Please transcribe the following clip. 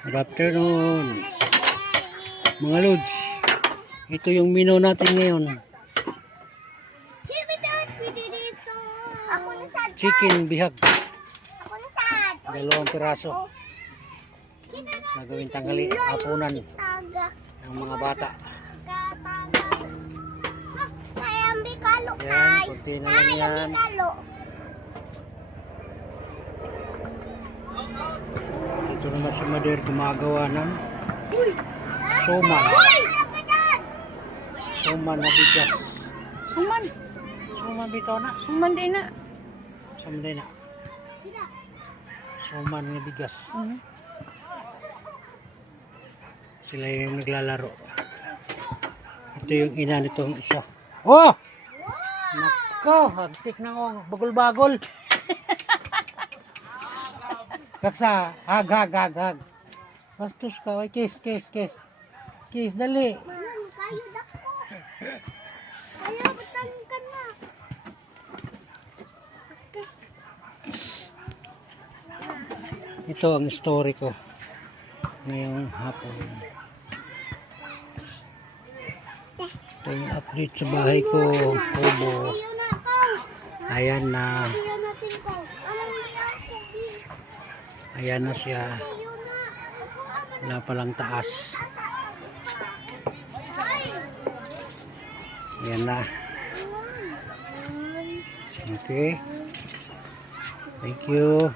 Good afternoon, mga lods. Ito yung menu natin ngayon. Chicken bihag. Dalawang piraso. Nagawin tanghali, hapunan ng mga bata. Yan, kunti na lang yan. Ito naman si Mader gumagawa ng suman. Suman na bigas. Suman. Suman bitaw na. Suman din na. Suman din na. Suman na bigas. Sila yung naglalaro. Ito yung ina nitong isa. Oh! Nako, hagtik na ako. Bagol-bagol. Kaksa, hag. Bastos ka. Oy, kiss. Kiss, dali. Ayaw, batang ka na. Ito ang story ko ngayong hapon. Ito yung update sa bahay ko. Kubo. Ayaw na ako. Ayan na. Ayaw na singko. Ayan na siya. Ayaw na. Wala palang taas. Ayan na. Okay. Thank you.